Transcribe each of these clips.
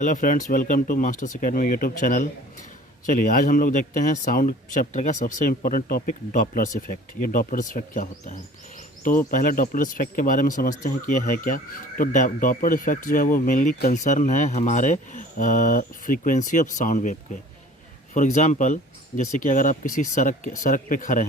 Hello friends, welcome to Masters Academy YouTube channel. चलिए आज हम लोग देखते हैं साउंड चैप्टर का सबसे इम्पोर्टेंट टॉपिक डॉपलर्स इफेक्ट। ये डॉपलर्स इफेक्ट क्या होता है, तो पहले डॉपलर्स इफेक्ट के बारे में समझते हैं कि ये है क्या। तो डॉपलर इफेक्ट जो है वो मेनली कंसर्न है हमारे फ्रीक्वेंसी ऑफ साउंड वेव के। फॉर एग्ज़ाम्पल, जैसे कि अगर आप किसी सड़क पे खड़े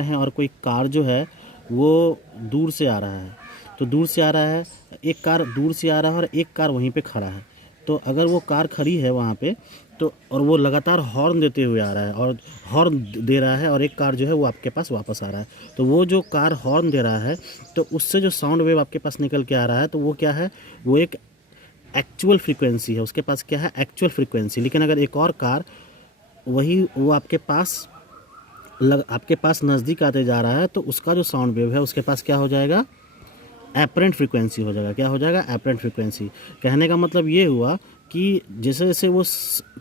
हैं और कोई कार जो है वो दूर से आ रहा है, तो दूर से आ रहा है, एक कार दूर से आ रहा है और एक कार वहीं पे खड़ा है। तो अगर वो कार खड़ी है वहाँ पे, तो और वो लगातार हॉर्न देते हुए आ रहा है और हॉर्न दे रहा है, और एक कार जो है वो आपके पास वापस आ रहा है, तो वो जो कार हॉर्न दे रहा है तो उससे जो साउंड वेव आपके पास निकल के आ रहा है, तो वो क्या है, वो एक एक्चुअल फ्रीक्वेंसी है। उसके पास क्या है, एक्चुअल फ्रीक्वेंसी। लेकिन अगर एक और कार वो आपके पास नज़दीक आते जा रहा है, तो उसका जो साउंड वेव है उसके पास क्या हो जाएगा, एपरेंट फ्रीक्वेंसी हो जाएगा। क्या हो जाएगा, एपरेंट फ्रीक्वेंसी। कहने का मतलब ये हुआ कि जैसे जैसे वो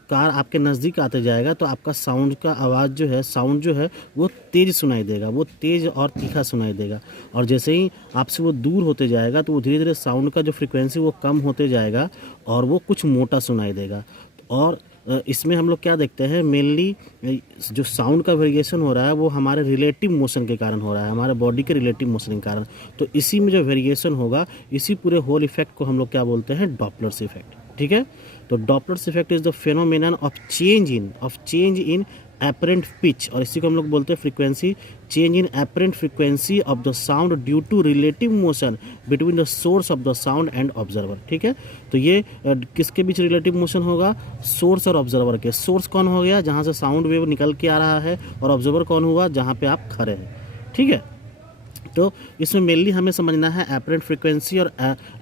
कार आपके नज़दीक आते जाएगा तो आपका साउंड का आवाज़ जो है, साउंड जो है वो तेज़ सुनाई देगा, वो तेज़ और तीखा सुनाई देगा। और जैसे ही आपसे वो दूर होते जाएगा तो वो धीरे धीरे साउंड का जो फ्रीक्वेंसी वो कम होते जाएगा और वो कुछ मोटा सुनाई देगा। और इसमें हम लोग क्या देखते हैं, मेनली जो साउंड का वेरिएशन हो रहा है वो हमारे रिलेटिव मोशन के कारण हो रहा है, हमारे बॉडी के रिलेटिव मोशन के कारण। तो इसी में जो वेरिएशन होगा, इसी पूरे होल इफेक्ट को हम लोग क्या बोलते हैं, डॉपलर्स इफेक्ट। ठीक है, तो Doppler's effect is the phenomenon of change in apparent pitch, और इसी को हम लोग बोलते हैं frequency, change in apparent frequency of the sound due to relative motion between the source of the sound and observer. ठीक है, तो ये किसके बीच रिलेटिव मोशन होगा, सोर्स और ऑब्जर्वर के। सोर्स कौन हो गया, जहाँ से साउंड वेव निकल के आ रहा है, और ऑब्जर्वर कौन हुआ, जहाँ पे आप खड़े हैं। ठीक है, तो इसमें मेनली हमें समझना है एपरेंट फ्रीक्वेंसी और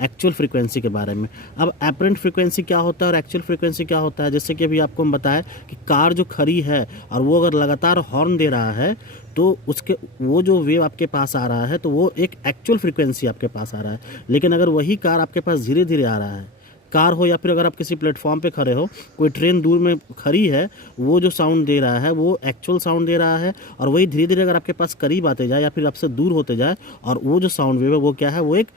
एक्चुअल फ्रीक्वेंसी के बारे में। अब एपरेंट फ्रीक्वेंसी क्या होता है और एक्चुअल फ्रीक्वेंसी क्या होता है, जैसे कि अभी आपको हम बताया कि कार जो खड़ी है और वो अगर लगातार हॉर्न दे रहा है, तो उसके वो जो वेव आपके पास आ रहा है तो वो एक एक्चुअल फ्रीक्वेंसी आपके पास आ रहा है। लेकिन अगर वही कार आपके पास धीरे धीरे आ रहा है, कार हो या फिर अगर आप किसी प्लेटफॉर्म पे खड़े हो, कोई ट्रेन दूर में खड़ी है, वो जो साउंड दे रहा है वो एक्चुअल साउंड दे रहा है, और वही धीरे धीरे अगर आपके पास करीब आते जाए या फिर आपसे दूर होते जाए, और वो जो साउंड वेव है वो क्या है, वो एक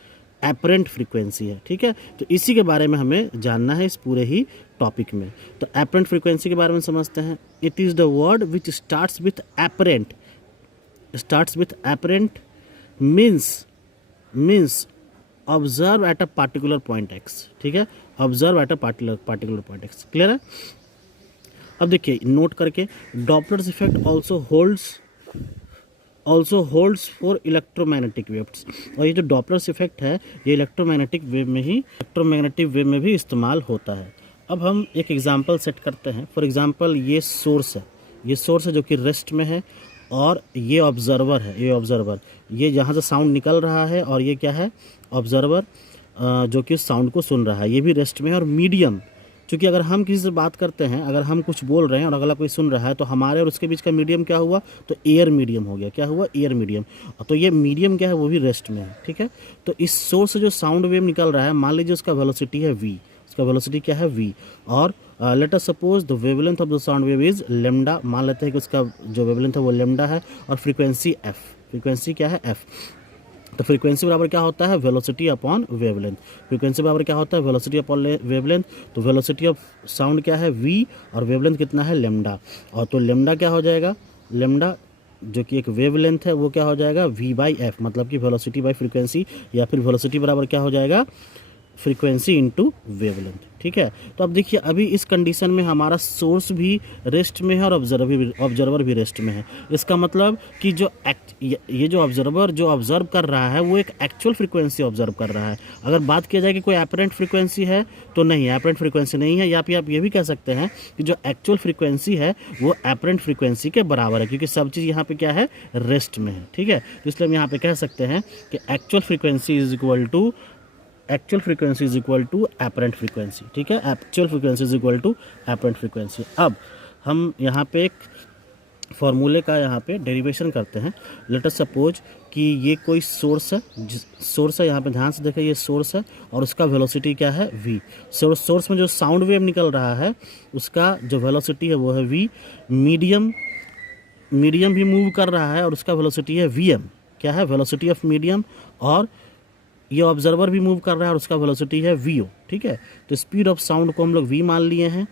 एपरेंट फ्रीक्वेंसी है। ठीक है, तो इसी के बारे में हमें जानना है इस पूरे ही टॉपिक में। तो एपरेंट फ्रीक्वेंसी के बारे में समझते हैं। It is the word which starts with apparent means observe at a particular point x. ठीक है, observe at a particular point x. Clear है। अब देखिए नोट करके, Doppler's effect also holds for electromagnetic waves. और ये जो डॉपलर्स इफेक्ट है ये इलेक्ट्रोमैग्नेटिक वेव में भी इस्तेमाल होता है। अब हम एक एग्जांपल सेट करते हैं। फॉर एग्जांपल, ये सोर्स है जो कि रेस्ट में है, और ये ऑब्जर्वर है, ये जहाँ से साउंड निकल रहा है, और ये क्या है, ऑब्जर्वर जो कि साउंड को सुन रहा है, ये भी रेस्ट में है। और मीडियम, क्योंकि अगर हम किसी से बात करते हैं, अगर हम कुछ बोल रहे हैं और अगला कोई सुन रहा है, तो हमारे और उसके बीच का मीडियम क्या हुआ, तो एयर मीडियम हो गया। क्या हुआ, एयर मीडियम। तो ये मीडियम क्या है, वो भी रेस्ट में है। ठीक है, तो इस सोर्स से जो साउंड वेव निकल रहा है, मान लीजिए उसका वेलोसिटी है v, उसका वेलोसिटी क्या है, v, और let us suppose the wavelength of the sound wave is lambda. मान लेते हैं कि उसका जो वेवलेंथ है वो लेमडा है, और फ्रीक्वेंसी f, फ्रीक्वेंसी क्या है, f। तो फ्रीक्वेंसी बराबर क्या होता है, वेलोसिटी अपॉन वेवलेंथ। फ्रीक्वेंसी बराबर क्या होता है, वेलोसिटी अपॉन वेवलेंथ। तो वेलोसिटी ऑफ साउंड क्या है, v, और वेवलेंथ कितना है, लेमडा। और तो लेमडा क्या हो जाएगा, लेमडा जो कि एक वेवलेंथ है वो क्या हो जाएगा, v/f, मतलब कि वेलोसिटी बाई फ्रीक्वेंसी, या फिर वेलोसिटी बराबर क्या हो जाएगा, फ्रीक्वेंसी इनटू वेवलेंथ। ठीक है, तो अब देखिए अभी इस कंडीशन में हमारा सोर्स भी रेस्ट में है और ऑब्जर्वर भी रेस्ट में है। इसका मतलब कि ये जो ऑब्जर्वर जो ऑब्जर्व कर रहा है वो एक एक्चुअल फ्रीक्वेंसी ऑब्जर्व कर रहा है। अगर बात किया जाए कि कोई एपरेंट फ्रीक्वेंसी है, तो नहीं, एपरेंट फ्रीक्वेंसी नहीं है। या फिर आप ये भी कह सकते हैं कि जो एक्चुअल फ्रीक्वेंसी है वो एपरेंट फ्रीक्वेंसी के बराबर है, क्योंकि सब चीज़ यहाँ पे क्या है, रेस्ट में है। ठीक है, तो इसलिए हम यहाँ पे कह सकते हैं कि actual frequency is equal to apparent frequency. ठीक है, actual frequency is equal to apparent frequency. अब हम यहाँ पे एक फॉर्मूले का यहाँ पे डेरिवेशन करते हैं। लेट अस सपोज कि ये कोई सोर्स है, यहाँ पे ध्यान से देखें, ये सोर्स है और उसका वेलोसिटी क्या है, v। सोर्स में जो साउंड वेव निकल रहा है उसका जो वेलोसिटी है वो है v। मीडियम भी मूव कर रहा है और उसका वेलोसिटी है vm। क्या है, वेलोसिटी ऑफ मीडियम। और ये ऑब्जर्वर भी मूव कर रहा है और उसका वेलोसिटी है वी ओ, ठीक है। तो स्पीड ऑफ साउंड को हम लोग वी मान लिए हैं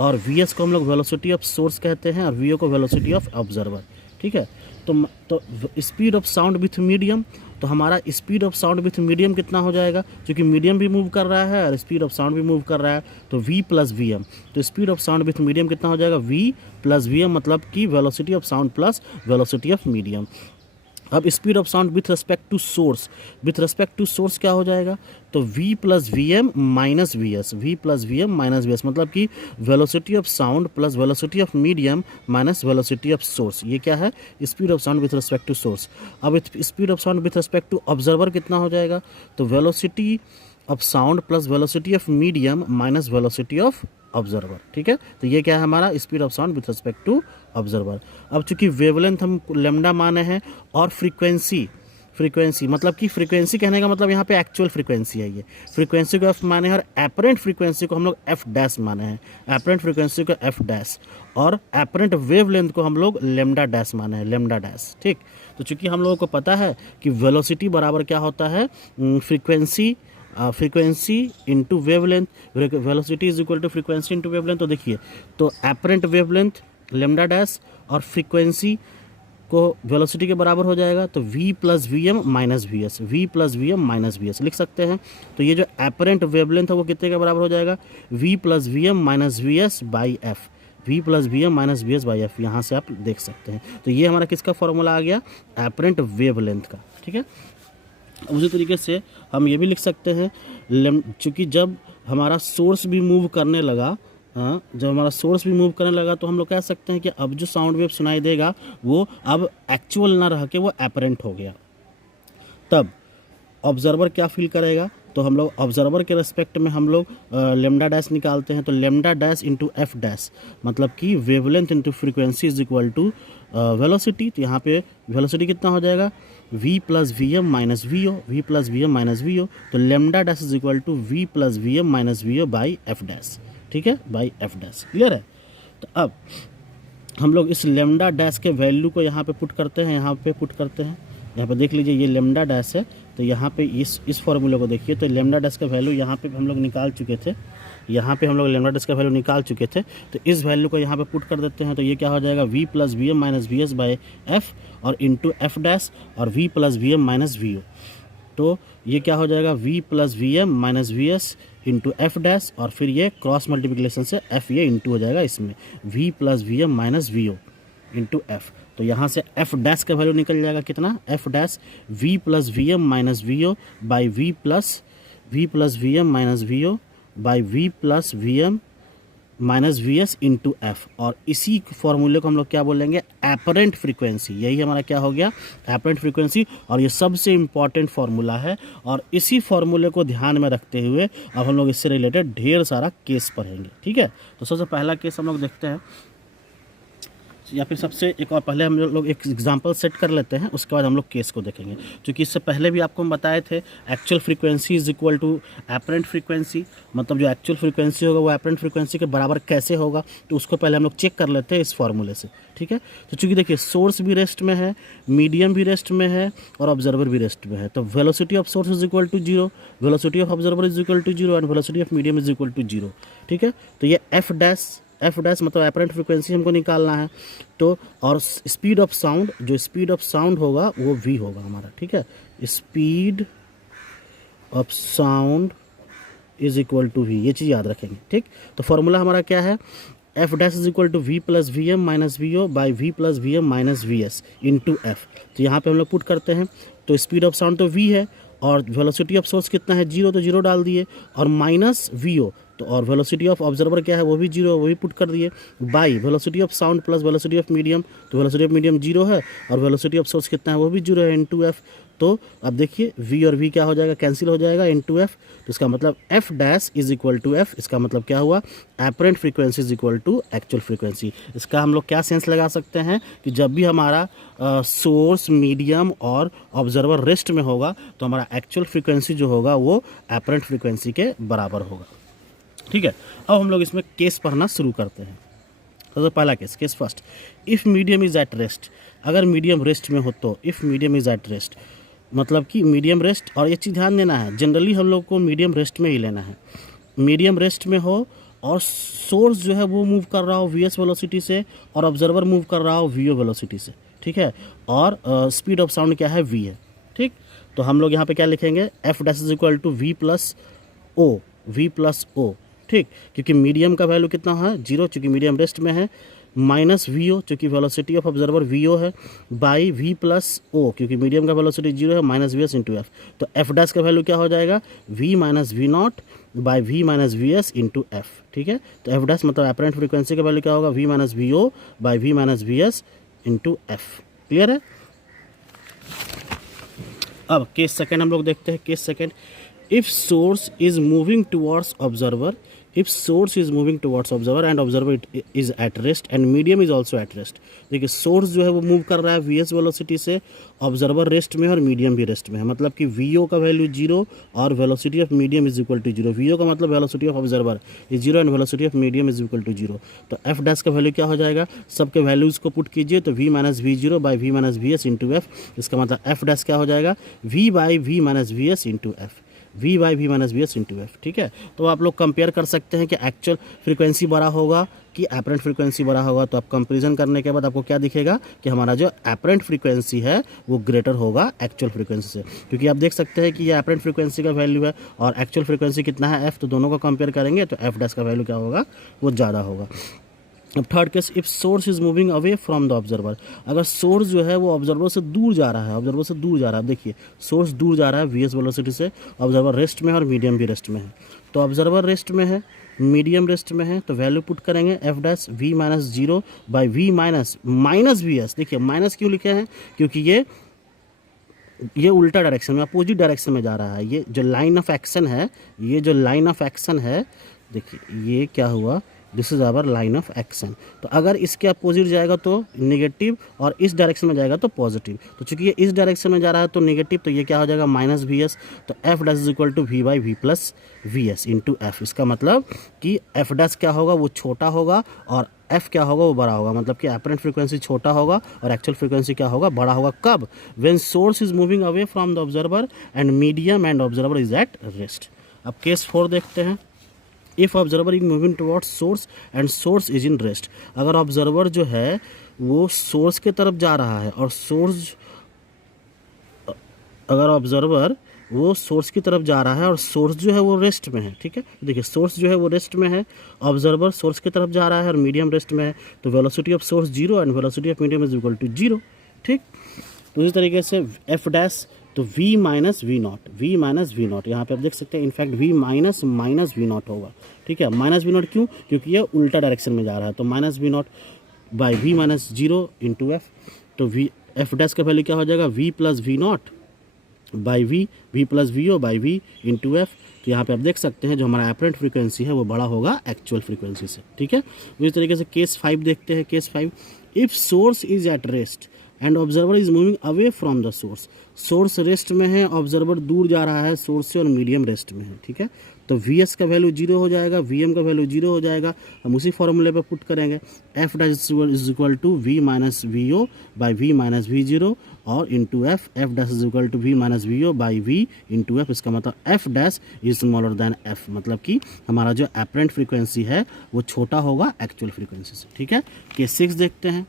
और वी एस को हम लोग वेलोसिटी ऑफ सोर्स कहते हैं और वी ओ को वेलोसिटी ऑफ ऑब्जर्वर, ठीक है। तो speed of sound with medium, तो हमारा speed of sound with medium कितना हो जाएगा, क्योंकि मीडियम भी मूव कर रहा है और स्पीड ऑफ साउंड भी मूव कर रहा है, तो v प्लस वी एम। तो speed of sound with medium कितना हो जाएगा, v प्लस वी एम, मतलब कि velocity of sound plus velocity of medium. अब speed of sound with respect to source, with respect to source क्या हो जाएगा, तो v plus V M minus V S, V plus V M minus V S, मतलब कि velocity of sound plus velocity of medium minus velocity of source. ये क्या है, speed of sound with respect to source. अब speed of sound with respect to observer कितना हो जाएगा, तो velocity of sound plus velocity of medium minus velocity of observer, ठीक है। तो ये क्या है हमारा speed of sound with respect to observer. अब चूंकि वेवलेंथ हम लैम्डा माने हैं और फ्रीक्वेंसी मतलब कि फ्रीक्वेंसी कहने का मतलब यहाँ पे एक्चुअल फ्रीक्वेंसी है, ये फ्रीक्वेंसी को एफ माने हैं और एपरेंट फ्रीक्वेंसी को हम लोग एफ डैश माने हैं, एपरेंट फ्रीक्वेंसी को एफ डैश और एपरेंट वेवलेंथ को हम लोग लैम्डा डैश माने हैं, लैम्डा डैश, ठीक। तो चूंकि हम लोगों को पता है कि वेलोसिटी बराबर क्या होता है, frequency into wavelength, velocity is equal to frequency into wavelength. तो देखिए, तो एपरेंट वेवलेंथ लैम्डा डैश और फ्रीक्वेंसी को वेलोसिटी के बराबर हो जाएगा, तो v plus V M minus V S, V plus V M minus V S लिख सकते हैं। तो ये जो एपरेंट वेवलेंथ है वो कितने के बराबर हो जाएगा, v plus V M minus V S by F, v plus V M minus V S by F, यहाँ से आप देख सकते हैं। तो ये हमारा किसका फॉर्मूला आ गया, एपरेंट वेवलेंथ का, ठीक है। उसी तरीके से हम ये भी लिख सकते हैं, चूँकि जब हमारा सोर्स भी मूव करने लगा, जब हमारा सोर्स भी मूव करने लगा तो हम लोग कह सकते हैं कि अब जो साउंड वेव सुनाई देगा वो अब एक्चुअल ना रह के वो एपरेंट हो गया। तब ऑब्जर्वर क्या फील करेगा, तो हम लोग ऑब्जर्वर के रेस्पेक्ट में हम लोग लेमडा डैश निकालते हैं, तो lambda dash into F dash, मतलब कि wavelength into frequency is equal to velocity. तो यहाँ पे वेलोसिटी कितना हो जाएगा, v plus V M minus V O, V plus V M minus V O, तो lambda dash is equal to v plus V M minus V O by F dash, ठीक है, by F dash. Clear है। तो अब हम लोग इस lambda dash के वैल्यू को यहाँ पे पुट करते हैं, यहाँ पे पुट करते हैं, यहाँ पे देख लीजिए ये लेमडा डैश है, तो यहाँ पे इस फॉर्मूले को देखिए, तो लेमडा डैश का वैल्यू यहाँ पे हम लोग निकाल चुके थे, यहाँ पे हम लोग लेमडा डैश का वैल्यू निकाल चुके थे, तो इस वैल्यू को यहाँ पे पुट कर देते हैं। तो ये क्या हो जाएगा, v plus V M minus V S by F और इंटू एफ डैश और v plus V M minus V O. तो ये क्या हो जाएगा, v plus V M minus V S into F dash और फिर ये क्रॉस मल्टीप्लिकेशन से f ये इंटू हो जाएगा इसमें, v plus V M minus V O into F. तो यहाँ से एफ डैश का वैल्यू निकल जाएगा कितना, F dash v plus V M minus V O by V plus V M minus V O by V plus V M minus V S into F. और इसी फॉर्मूले को हम लोग क्या बोलेंगे, एपरेंट फ्रीक्वेंसी। यही हमारा क्या हो गया, एपरेंट फ्रीक्वेंसी। और ये सबसे इम्पॉर्टेंट फार्मूला है और इसी फार्मूले को ध्यान में रखते हुए अब हम लोग इससे रिलेटेड ढेर सारा केस पढ़ेंगे, ठीक है। तो सबसे पहला केस हम लोग देखते हैं, या फिर सबसे एक और पहले हम लोग एक एग्जांपल सेट कर लेते हैं, उसके बाद हम लोग केस को देखेंगे। क्योंकि इससे पहले भी आपको हम बताए थे actual frequency is equal to apparent frequency, मतलब जो एक्चुअल फ्रीक्वेंसी होगा वो एपरेंट फ्रीक्वेंसी के बराबर कैसे होगा, तो उसको पहले हम लोग चेक कर लेते हैं इस फार्मूले से, ठीक है। तो चूँकि देखिए सोर्स भी रेस्ट में है, मीडियम भी रेस्ट में है और ऑब्जर्वर भी रेस्ट में है, तो velocity of source is equal to 0, velocity of observer is equal to 0 and velocity of medium is equal to 0, ठीक है। तो ये एफ डैश मतलब एपरेंट फ्रीक्वेंसी हमको निकालना है। तो और स्पीड ऑफ साउंड, जो स्पीड ऑफ साउंड होगा वो v होगा हमारा, ठीक है। Speed of sound is equal to v, ये चीज़ याद रखेंगे, ठीक। तो फॉर्मूला हमारा क्या है, F dash is equal to v plus V M minus V O by V plus V M minus V S into F. तो यहाँ पे हम लोग पुट करते हैं, तो स्पीड ऑफ साउंड तो v है और वेलोसिटी ऑफ सोर्स कितना है 0, तो 0 डाल दिए और माइनस वी ओ, तो और वेलोसिटी ऑफ ऑब्जर्वर क्या है वो भी 0, वो भी पुट कर दिए, by velocity of sound plus velocity of medium, तो वेलोसिटी ऑफ मीडियम 0 है और वेलोसिटी ऑफ सोर्स कितना है वो भी 0 है, इनटू एफ। तो अब देखिए v और v क्या हो जाएगा, कैंसिल हो जाएगा, इनटू एफ। तो इसका मतलब F dash is equal to F, इसका मतलब क्या हुआ, apparent frequency is equal to actual frequency. इसका हम लोग क्या सेंस लगा सकते हैं कि जब भी हमारा सोर्स मीडियम और ऑब्जर्वर रेस्ट में होगा तो हमारा एक्चुअल फ्रीक्वेंसी जो होगा वो एपरेंट फ्रीक्वेंसी के बराबर होगा, ठीक है। अब हम लोग इसमें केस पढ़ना शुरू करते हैं। तो पहला case first, if medium is at rest, अगर मीडियम रेस्ट में हो तो if medium is at rest मतलब कि मीडियम रेस्ट, और ये चीज़ ध्यान देना है, जनरली हम लोग को मीडियम रेस्ट में ही लेना है, मीडियम रेस्ट में हो और सोर्स जो है वो मूव कर रहा हो वी एस वेलोसिटी से और ऑब्जर्वर मूव कर रहा हो वी ओ वेलोसिटी से, ठीक है, और स्पीड ऑफ साउंड क्या है वी है, ठीक। तो हम लोग यहाँ पे क्या लिखेंगे, F dash is equal to V plus O, V plus O, ठीक, क्योंकि मीडियम का वैल्यू कितना है 0, चूँकि मीडियम रेस्ट में है, माइनस वी ओ चूँकि velocity of observer V O है, बाई वी प्लस ओ क्योंकि मीडियम का वेलोसिटी 0 है, minus V S into F. तो एफ डैश का वैल्यू क्या हो जाएगा, V minus V naught by V minus V S into F, ठीक है। तो एफ डैश मतलब अपरेंट फ्रीक्वेंसी का वैल्यू क्या होगा, V minus V O by V minus V S into F. Clear है। अब केस सेकेंड हम लोग देखते हैं। Case second, if source is moving towards observer, if source is moving towards observer and observer is at rest and medium is also at rest. देखिए source जो है वो मूव कर रहा है वी एस वेलोसिटी से, ऑब्जर्वर रेस्ट में है और मीडियम भी रेस्ट में है, मतलब कि वी ओ का वैल्यू 0 और velocity of medium is equal to 0। V O का मतलब velocity of observer is 0 and velocity of medium is equal to 0। तो एफ डैश का वैल्यू क्या हो जाएगा, सबके वैल्यूज़ को पुट कीजिए, तो V minus V zero by V minus V S into F. इसका मतलब एफ डैश क्या हो जाएगा, V by V minus V S into F, V by V minus V S into F, ठीक है। तो आप लोग कंपेयर कर सकते हैं कि एक्चुअल फ्रीक्वेंसी बड़ा होगा कि एपरेंट फ्रीक्वेंसी बड़ा होगा। तो आप कंपैरिजन करने के बाद आपको क्या दिखेगा कि हमारा जो एपरेंट फ्रीक्वेंसी है वो ग्रेटर होगा एक्चुअल फ्रीक्वेंसी से, क्योंकि आप देख सकते हैं कि ये एपरेंट फ्रीक्वेंसी का वैल्यू है और एक्चुअल फ्रीक्वेंसी कितना है एफ, तो दोनों को कंपेयर करेंगे तो एफ डैश का वैल्यू क्या होगा, वो ज़्यादा होगा। अब third case, if source is moving away from the observer, अगर सोर्स जो है वो ऑब्जर्वर से दूर जा रहा है, ऑब्जर्वर से दूर जा रहा है, देखिए सोर्स दूर जा रहा है वी एस वेलोसिटी से, ऑब्जर्वर रेस्ट में है और मीडियम भी रेस्ट में है। तो ऑब्जर्वर रेस्ट में है, मीडियम रेस्ट में है, तो वैल्यू पुट करेंगे F dash V minus zero by V minus minus V S. देखिए माइनस क्यों लिखे हैं, क्योंकि ये उल्टा डायरेक्शन में, अपोजिट डायरेक्शन में जा रहा है। ये जो लाइन ऑफ एक्शन है, ये जो लाइन ऑफ एक्शन है, देखिए ये क्या हुआ, this is our line of action. तो अगर इसके अपोजिट जाएगा तो नेगेटिव और इस डायरेक्शन में जाएगा तो पॉजिटिव। तो चूंकि ये इस डायरेक्शन में जा रहा है तो नेगेटिव, तो ये क्या हो जाएगा माइनस वी एस। तो F dash is equal to V by V plus V S into F. इसका मतलब कि एफ डैश क्या होगा, वो छोटा होगा और एफ क्या होगा, वो बड़ा होगा। मतलब कि एपरेंट फ्रीक्वेंसी छोटा होगा और एक्चुअल फ्रीक्वेंसी क्या होगा, बड़ा होगा। कब, when source is moving away from the observer and medium and observer is at rest. अब केस 4 देखते हैं। If observer is moving towards source and source is in rest, अगर ऑब्जर्वर जो है वो सोर्स के तरफ जा रहा है और अगर ऑब्जर्वर वो सोर्स की तरफ जा रहा है और सोर्स जो है वो रेस्ट में है, ठीक है। देखिए सोर्स जो है वो रेस्ट में है, ऑब्जर्वर सोर्स की तरफ जा रहा है और मीडियम रेस्ट में है, तो velocity of source 0 and velocity of medium is equal to 0, ठीक। तो इस तरीके से एफ डैश, तो v minus V naught, V minus V naught, यहाँ पे आप देख सकते हैं in fact v minus minus V naught होगा, ठीक है। माइनस वी नॉट क्यों, क्योंकि ये उल्टा डायरेक्शन में जा रहा है, तो minus V naught by V minus zero into F. तो वी एफ डैश का वैल्यू क्या हो जाएगा, v plus V naught by V plus V O by V into F. तो यहाँ पे आप देख सकते हैं जो हमारा एपरेंट फ्रीक्वेंसी है वो बड़ा होगा एक्चुअल फ्रीक्वेंसी से, ठीक है। तो इस तरीके से केस 5 देखते हैं। Case 5, if source is at rest and observer is moving away from the source, source rest में है, ऑब्जर्वर दूर जा रहा है सोर्स से और मीडियम रेस्ट में है, ठीक है। तो वी एस का वैल्यू 0 हो जाएगा, वी एम का वैल्यू 0 हो जाएगा। हम उसी फॉर्मूले पे पुट करेंगे, F dash is equal to V minus V O by V minus V zero और into F, F dash is equal to V minus V O by V into F. इसका मतलब F dash is smaller than F, मतलब कि हमारा जो apparent frequency है वो छोटा होगा एक्चुअल फ्रीक्वेंसी से, ठीक है। केस 6 देखते हैं।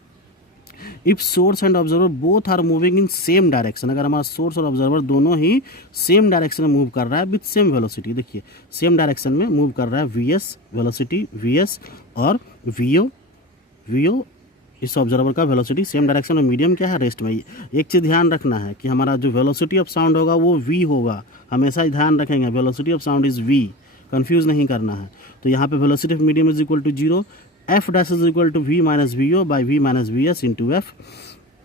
If source and observer both are moving in same direction, अगर हमारा सोर्स और ऑब्जर्वर दोनों ही सेम डायरेक्शन में मूव कर रहा है विथ सेम वेलोसिटी, देखिए सेम डायरेक्शन में मूव कर रहा है, V S velocity V S और वी ओ इस ऑब्जर्वर का वेलोसिटी सेम डायरेक्शन में, मीडियम क्या है, रेस्ट में। एक चीज़ ध्यान रखना है कि हमारा जो वेलोसिटी ऑफ साउंड होगा वो वी होगा, हमेशा ध्यान रखेंगे velocity of sound is V, confuse नहीं करना है। तो यहाँ पे velocity of medium is equal to 0, F dash is equal to V minus V O by V minus V S into F.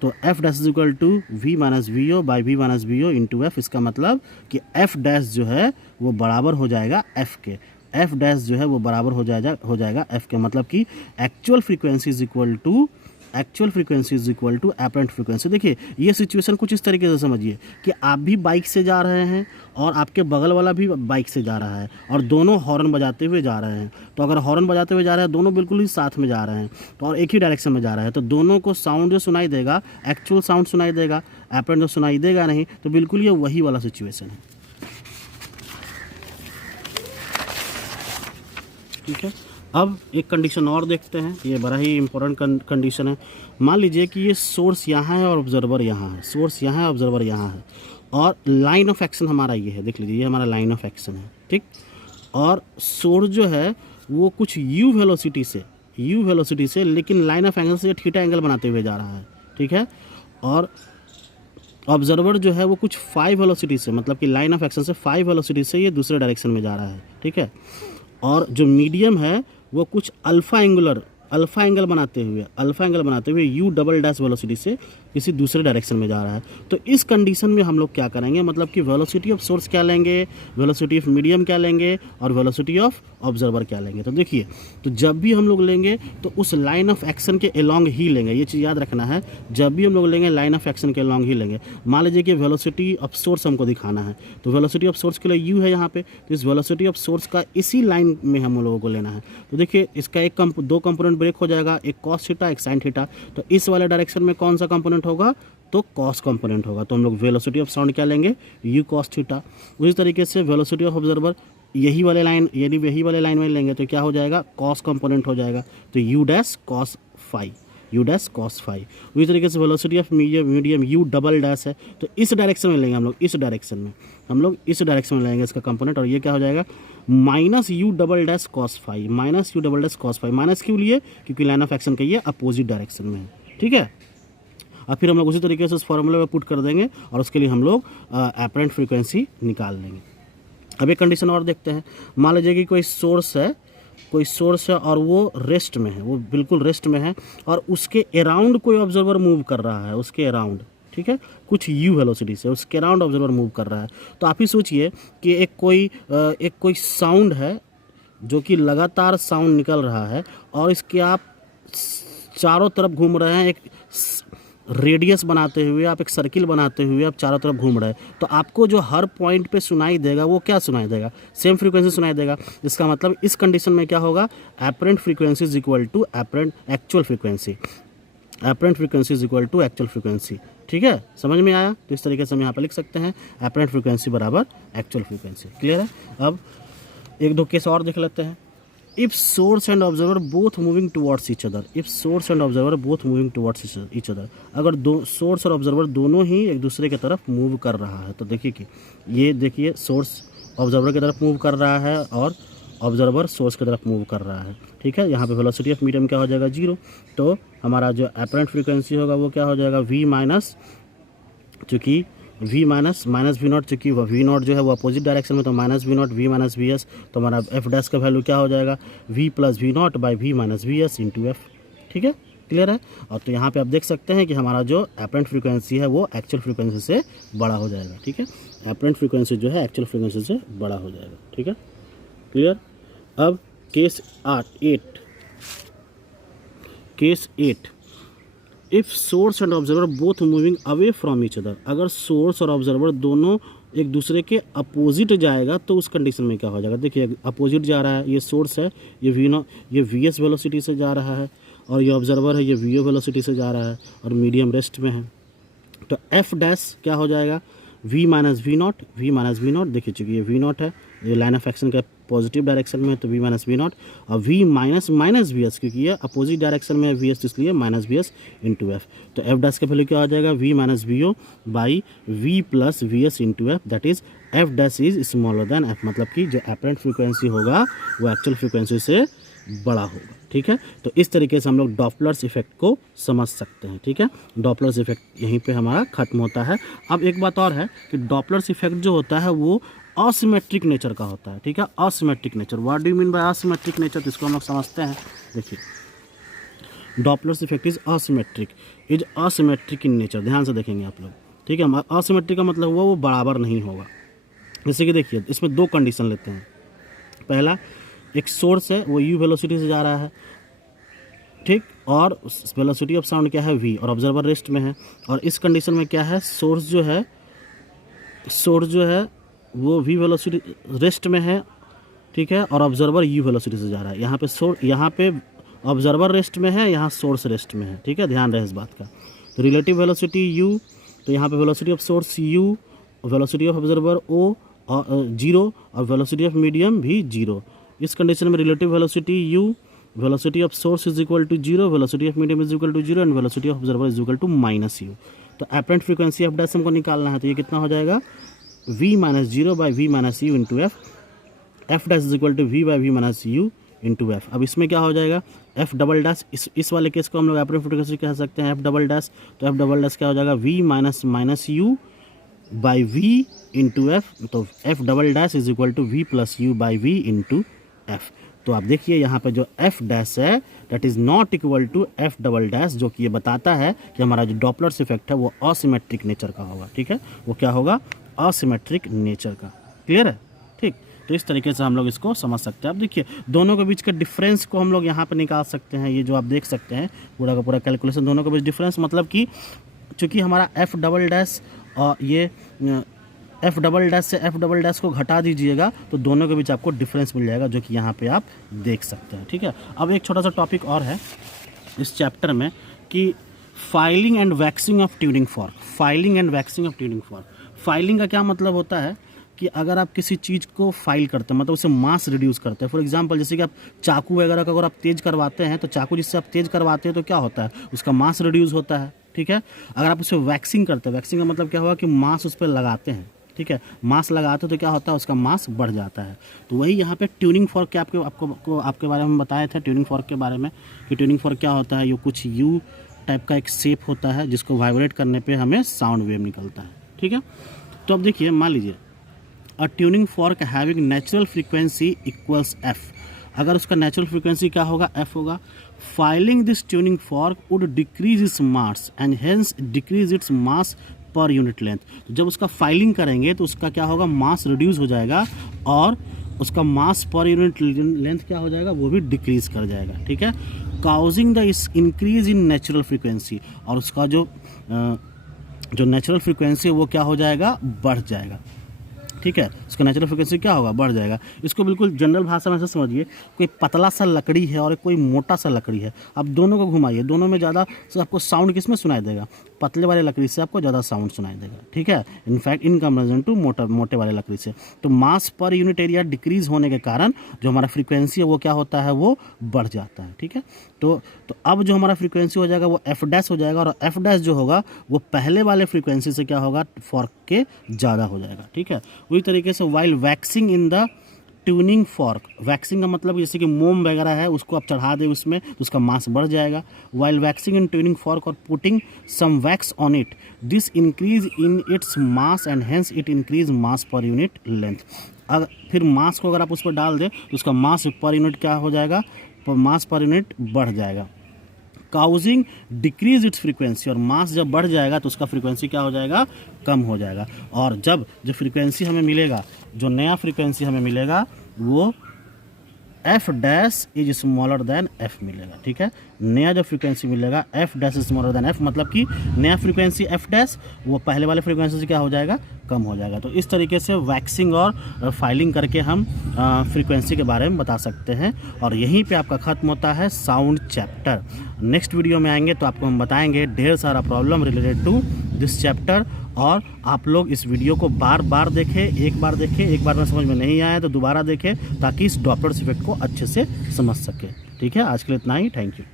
तो F dash is equal to V minus V O by V minus V O into F. इसका मतलब कि F dash जो है वो बराबर हो जाएगा एफ के, एफ डैश जो है वो बराबर हो जाएगा एफ के, मतलब कि actual frequency is equal to actual frequency is equal to apparent frequency. देखिए ये सिचुएशन कुछ इस तरीके से समझिए कि आप भी बाइक से जा रहे हैं और आपके बगल वाला भी बाइक से जा रहा है और दोनों हॉर्न बजाते हुए जा रहे हैं। तो अगर हॉर्न बजाते हुए जा रहे हैं, दोनों बिल्कुल ही साथ में जा रहे हैं तो और एक ही डायरेक्शन में जा रहा है, तो दोनों को साउंड जो सुनाई देगा एक्चुअल साउंड सुनाई देगा, एपरेंट जो सुनाई देगा नहीं। तो बिल्कुल ये वही वाला सिचुएशन है, ठीक है। अब एक कंडीशन और देखते हैं, ये बड़ा ही इंपॉर्टेंट कंडीशन है। मान लीजिए कि ये सोर्स यहाँ है और ऑब्जर्वर यहाँ है, सोर्स यहाँ है, ऑब्जर्वर यहाँ है, और लाइन ऑफ एक्शन हमारा ये है, देख लीजिए ये हमारा लाइन ऑफ एक्शन है, ठीक। और सोर्स जो है वो कुछ यू वेलोसिटी से लेकिन लाइन ऑफ एंगल से थीटा एंगल बनाते हुए जा रहा है, ठीक है। और ऑब्जर्वर जो है वो कुछ 5 वेलोसिटी से, मतलब कि लाइन ऑफ एक्शन से 5 वेलोसिटी से ये दूसरे डायरेक्शन में जा रहा है, ठीक है। और जो मीडियम है वो कुछ अल्फ़ा एंगल बनाते हुए यू डबल डैश वेलोसिटी से किसी दूसरे डायरेक्शन में जा रहा है। तो इस कंडीशन में हम लोग क्या करेंगे, मतलब कि वेलोसिटी ऑफ सोर्स क्या लेंगे, वेलोसिटी ऑफ मीडियम क्या लेंगे और वेलोसिटी ऑफ ऑब्जर्वर क्या लेंगे। तो देखिए, तो जब भी हम लोग लेंगे तो उस लाइन ऑफ एक्शन के अलोंग ही लेंगे, ये चीज़ याद रखना है। जब भी हम लोग लेंगे लाइन ऑफ एक्शन के अलोंग ही लेंगे। मान लीजिए कि वेलोसिटी ऑफ सोर्स हमको दिखाना है, तो वेलोसिटी ऑफ सोर्स के लिए यू है यहाँ पे, तो इस वेलोसिटी ऑफ सोर्स का इसी लाइन में हम लोगों को लेना है। तो देखिए इसका दो कंपोनेंट ब्रेक हो जाएगा, एक कॉस थीटा एक साइन थीटा। तो इस वाले डायरेक्शन में कौन सा कंपोनेंट होगा, तो कॉस कंपोनेंट होगा। तो हम लोग वेलोसिटी ऑफ साउंड क्या लेंगे, यू कॉस थीटा। उसी तरीके से वेलोसिटी ऑफ ऑब्जर्वर यही वाले लाइन में लेंगे तो क्या हो जाएगा, कॉस कंपोनेंट हो जाएगा, तो यू डैश कॉस फाई। उसी तरीके से velocity of medium you double dash है, तो इस डायरेक्शन में लेंगे हम लोग, इस डायरेक्शन में लेंगे इसका कंपोनेंट, और ये क्या हो जाएगा, minus U double dash cos phi. Minus क्यों लिए, क्योंकि लाइन ऑफ एक्शन का ये अपोजिट डायरेक्शन में है, ठीक है। और फिर हम लोग उसी तरीके से उस फॉर्मूले में पुट कर देंगे और उसके लिए हम लोग एपरेंट फ्रीक्वेंसी निकाल लेंगे। अब एक कंडीशन और देखते हैं। मान लीजिए कि कोई सोर्स है और वो रेस्ट में है, वो बिल्कुल रेस्ट में है, और उसके अराउंड कोई ऑब्जर्वर मूव कर रहा है, उसके अराउंड, ठीक है, कुछ यू वेलोसिटी से उसके अराउंड ऑब्जर्वर मूव कर रहा है। तो आप ही सोचिए कि एक कोई साउंड है जो कि लगातार साउंड निकल रहा है और इसके आप चारों तरफ घूम रहे हैं, एक रेडियस बनाते हुए, आप एक सर्किल बनाते हुए आप चारों तरफ घूम रहे हैं। तो आपको जो हर पॉइंट पे सुनाई देगा वो क्या सुनाई देगा, सेम फ्रीक्वेंसी सुनाई देगा। इसका मतलब इस कंडीशन में क्या होगा, apparent frequency is equal to actual frequency. ठीक है, समझ में आया। तो इस तरीके से हम यहाँ पर लिख सकते हैं एपरेंट फ्रीक्वेंसी बराबर एक्चुअल फ्रीक्वेंसी। क्लियर है। अब एक दो केस और देख लेते हैं। If source and observer both moving towards each other, अगर दो सोर्स और ऑब्जर्वर दोनों ही एक दूसरे की तरफ मूव कर रहा है, तो देखिए कि ये देखिए सोर्स ऑब्जर्वर की तरफ मूव कर रहा है और ऑब्जर्वर सोर्स की तरफ मूव कर रहा है, ठीक है। यहाँ पे वेलोसिटी ऑफ मीडियम क्या हो जाएगा, 0। तो हमारा जो एपरेंट फ्रीक्वेंसी होगा वो क्या हो जाएगा, v माइनस, चूँकि v माइनस वी नॉट, चूँकि वी नॉट जो है वो अपोजिट डायरेक्शन में, तो minus V naught v minus V S. तो हमारा एफ डैश का वैल्यू क्या हो जाएगा, v plus V naught by V minus V S into F. ठीक है, क्लियर है। और तो यहाँ पे आप देख सकते हैं कि हमारा जो एपरेंट फ्रीक्वेंसी है वो एक्चुअल फ्रीक्वेंसी से बड़ा हो जाएगा। ठीक है, एपरेंट फ्रीक्वेंसी जो है एक्चुअल फ्रीक्वेंसी से बड़ा हो जाएगा। ठीक है, क्लियर। अब case 8, if source and observer both moving away from each other, अगर सोर्स और ऑब्जर्वर दोनों एक दूसरे के अपोजिट जाएगा तो उस कंडीशन में क्या हो जाएगा। देखिए अपोजिट जा रहा है, ये सोर्स है, ये वी एस वेलोसिटी से जा रहा है, और ये ऑब्जर्वर है, ये वी ओ वेलोसिटी से जा रहा है, और मीडियम रेस्ट में है। तो एफ डैश क्या हो जाएगा, v माइनस वी नॉट। देखिए चूँकि ये वी नॉट है, ये लाइन ऑफ एक्शन का पॉजिटिव डायरेक्शन में है, तो v माइनस वी नॉट, और v माइनस वी एस, क्योंकि ये अपोजिट डायरेक्शन में है वी एस, इसलिए minus V S into F. तो एफ डैश का वैल्यू क्या हो जाएगा, v minus V O by V plus V S into F, that is F dash is smaller than F. मतलब कि जो एपरेंट फ्रीक्वेंसी होगा वो एक्चुअल फ्रीक्वेंसी से बड़ा होगा। ठीक है, तो इस तरीके से हम लोग डॉपलर्स इफेक्ट को समझ सकते हैं। ठीक है, डॉपलर्स इफेक्ट यहीं पे हमारा खत्म होता है। अब एक बात और है कि डॉपलर्स इफेक्ट जो होता है वो असिमेट्रिक नेचर का होता है। ठीक है, asymmetric nature, what do you mean by asymmetric nature, तो इसको हम लोग समझते हैं। देखिए Doppler's effect is asymmetric in nature, ध्यान से देखेंगे आप लोग। ठीक है, असिमेट्रिक का मतलब हुआ वो बराबर नहीं होगा। जैसे कि देखिए इसमें दो कंडीशन लेते हैं। पहला, एक सोर्स है वो यू वेलोसिटी से जा रहा है ठीक। और वेलोसिटी ऑफ साउंड क्या है v, और ऑब्जर्वर रेस्ट में है। और इस कंडीशन में क्या है, सोर्स जो है वो v वेलोसिटी रेस्ट में है, ठीक है, और ऑब्जर्वर u वेलोसिटी से जा रहा है। यहाँ पे ऑब्जर्वर रेस्ट में है, यहाँ सोर्स रेस्ट में है, ठीक है, ध्यान रहे इस बात का। तो रिलेटिव वेलोसिटी u, तो यहाँ पे velocity of source u, velocity of observer o और 0, और वेलोसिटी ऑफ मीडियम भी 0। इस कंडीशन में relative velocity u, velocity of source is equal to 0, velocity of medium is equal to 0 and velocity of observer is equal to -u। तो apparent frequency F dash हमको निकालना है, तो ये कितना हो जाएगा, v minus 0 by v minus U into F dash is equal to v by v minus U into F. अब इसमें क्या हो जाएगा, एफ डबल डैश, इस वाले केस को हम लोग एपरेंट फ्रीक्वेंसी कह सकते हैं एफ डबल डैश। तो एफ डबल डैश क्या हो जाएगा, v minus U by v into F. तो F double dash is equal to v plus U by v into F. तो आप देखिए यहाँ पे जो एफ डैश है that is not equal to F double dash, जो कि ये बताता है कि हमारा जो डॉपलर्स इफेक्ट है वो असिमेट्रिक नेचर का होगा, ठीक है, वो क्या होगा, असिमेट्रिक नेचर का। क्लियर है, ठीक। तो इस तरीके से हम लोग इसको समझ सकते हैं। अब देखिए दोनों के बीच के डिफरेंस को हम लोग यहाँ पे निकाल सकते हैं। ये जो आप देख सकते हैं पूरा का पूरा कैलकुलेशन, दोनों के बीच डिफरेंस, मतलब कि चूँकि हमारा एफ डबल डैश और ये एफ डबल डैश से एफ डबल डैश को घटा दीजिएगा तो दोनों के बीच आपको डिफरेंस मिल जाएगा, जो कि यहाँ पे आप देख सकते हैं, ठीक है। अब एक छोटा सा टॉपिक और है इस चैप्टर में कि filing and waxing of tuning fork. Filing and waxing of tuning fork, filing का क्या मतलब होता है कि अगर आप किसी चीज़ को फाइल करते हैं, मतलब उसे मास रिड्यूस करते हैं। फॉर एग्जांपल जैसे कि आप चाकू वगैरह का अगर आप तेज़ करवाते हैं, तो चाकू जिससे आप तेज़ करवाते हैं तो क्या होता है, उसका मास रिड्यूस होता है, ठीक है। अगर आप उसे वैक्सिंग करते हैं, वैक्सिंग का मतलब क्या हुआ कि मास उस पर लगाते हैं, ठीक है, मास लगाते हैं तो क्या होता है, उसका मास बढ़ जाता है। तो वही यहाँ पे ट्यूनिंग फॉर्क के आपके बारे में बताए थे, ट्यूनिंग फॉर्क के बारे में, कि ट्यूनिंग फॉर्क क्या होता है, ये कुछ यू टाइप का एक शेप होता है जिसको वाइब्रेट करने पे हमें साउंड वेव निकलता है, ठीक है। तो अब देखिए मान लीजिए a tuning fork having natural frequency equals F, अगर उसका नेचुरल फ्रीक्वेंसी क्या होगा, एफ होगा। Filing this tuning fork would decrease its mass and hence decrease its mass per unit length. तो जब उसका फाइलिंग करेंगे तो उसका क्या होगा, मास रिड्यूस हो जाएगा और उसका मास पर यूनिट लेंथ क्या हो जाएगा, वो भी डिक्रीज कर जाएगा, ठीक है। Causing the increase in natural frequency, और उसका जो नेचुरल फ्रीक्वेंसी है वो क्या हो जाएगा, बढ़ जाएगा, ठीक है। उसका नेचुरल फ्रीक्वेंसी क्या होगा, बढ़ जाएगा। इसको बिल्कुल जनरल भाषा में ऐसे समझिए, कोई पतला सा लकड़ी है और कोई मोटा सा लकड़ी है, आप दोनों को घुमाइए, दोनों में ज़्यादा से आपको साउंड किस में सुनाई देगा, पतले वाले लकड़ी से आपको ज़्यादा साउंड सुनाई देगा, ठीक है, इनफैक्ट इन कंपेरिजन टू मोटे वाले लकड़ी से। तो मास पर यूनिट एरिया डिक्रीज होने के कारण जो हमारा फ्रीक्वेंसी है वो क्या होता है, वो बढ़ जाता है, ठीक है। तो अब जो हमारा फ्रीक्वेंसी हो जाएगा वो एफ डैश हो जाएगा, और एफ डैश जो होगा वो पहले वाले फ्रीक्वेंसी से क्या होगा, फॉर्क के ज़्यादा हो जाएगा, ठीक है। वही तरीके से while waxing in the tuning fork, waxing का मतलब जैसे कि मोम वगैरह है उसको आप चढ़ा दें उसमें तो उसका मास बढ़ जाएगा। While waxing in tuning fork और putting some wax on it, this increase in its mass and hence it increase mass per unit length. अगर फिर मास को अगर आप उस पर डाल दें तो उसका मास पर यूनिट क्या हो जाएगा, मास पर यूनिट बढ़ जाएगा। काउजिंग डिक्रीज इट्स फ्रीक्वेंसी, और मास जब बढ़ जाएगा तो उसका फ्रीक्वेंसी क्या हो जाएगा, कम हो जाएगा। और जब जो फ्रीक्वेंसी हमें मिलेगा, जो नया फ्रीक्वेंसी हमें मिलेगा वो F dash is smaller than F मिलेगा, ठीक है। नया जो फ्रीक्वेंसी मिलेगा F dash is smaller than F, मतलब कि नया फ्रीक्वेंसी एफ डैश वो पहले वाले फ्रीक्वेंसी से क्या हो जाएगा, कम हो जाएगा। तो इस तरीके से वैक्सिंग और फाइलिंग करके हम फ्रीक्वेंसी के बारे में बता सकते हैं। और यहीं पे आपका ख़त्म होता है साउंड चैप्टर। नेक्स्ट वीडियो में आएंगे तो आपको हम बताएंगे ढेर सारा problem related to this chapter, और आप लोग इस वीडियो को बार बार देखें, एक बार देखें, एक बार में समझ में नहीं आया तो दोबारा देखें, ताकि इस डॉपलर इफेक्ट को अच्छे से समझ सकें, ठीक है। आज के लिए इतना ही, थैंक यू।